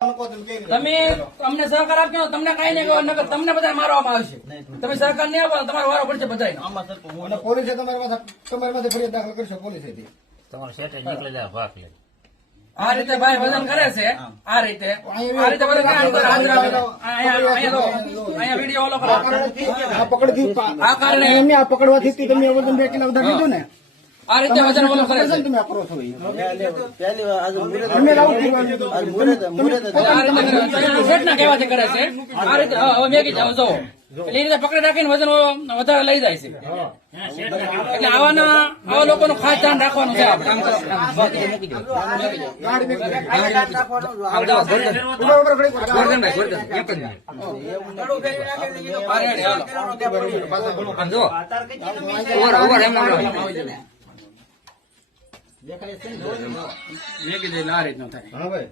તમે? અમને સહકાર આપ્યો તમને કઈ નહીં કહો નગર તમને બધા મારવામાં આવશે તમે સહકાર નહીં આપો તમારો વારો પડશે અને પોલીસે તમારી માથે ફરિયાદ દાખલ કરશે પોલીસે તમારો સેટ નીકળે જાય ભાગ લે. આ રીતે ભાઈ વજન કરે છે આ રીતે. આ રીતે વજન. અહીંયા વીડિયો ઓલો કરો આ પકડથી આ કારણે એમને આ પકડવાથી તમે વજન બે કિલો વધારે લીધું ને. આ રીતે વજન ઓલો કરે છે. તમે આ કરો છો પહેલી વાર રીતે કરે છે. આ રીતે હવે હવે મેગી જાઓ જો એટલે એ રીતે પકડી રાખીને વજન વધારે લઈ જાય છે. એટલે આવાના આવા લોકોનું ખાસ ધ્યાન રાખવાનું છે. આપણે. કરો. મૂકી દો. મૂકી છે ને? મેં એટલે આ રીતનું થાય. હા ભાઈ.